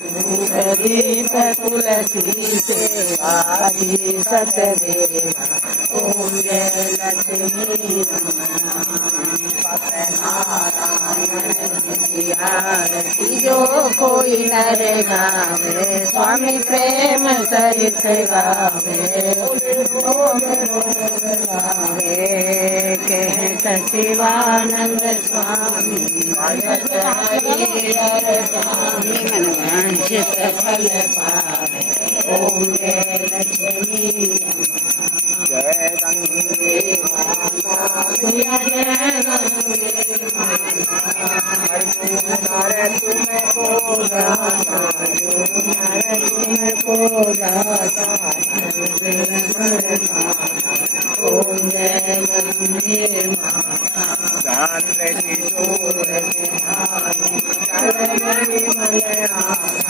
गीत तुलसी सेवारी सतदेवा ओम जय लक्ष्मी सत्यनारायण की आरती जो कोई नर गावे स्वामी प्रेम सहित गावे कहत शिवानंद स्वामी मनवांछित फल पावे ओम जय लक्ष्मी जय गंगे माता जय गंगे माता तुमको राधा तुमको राधा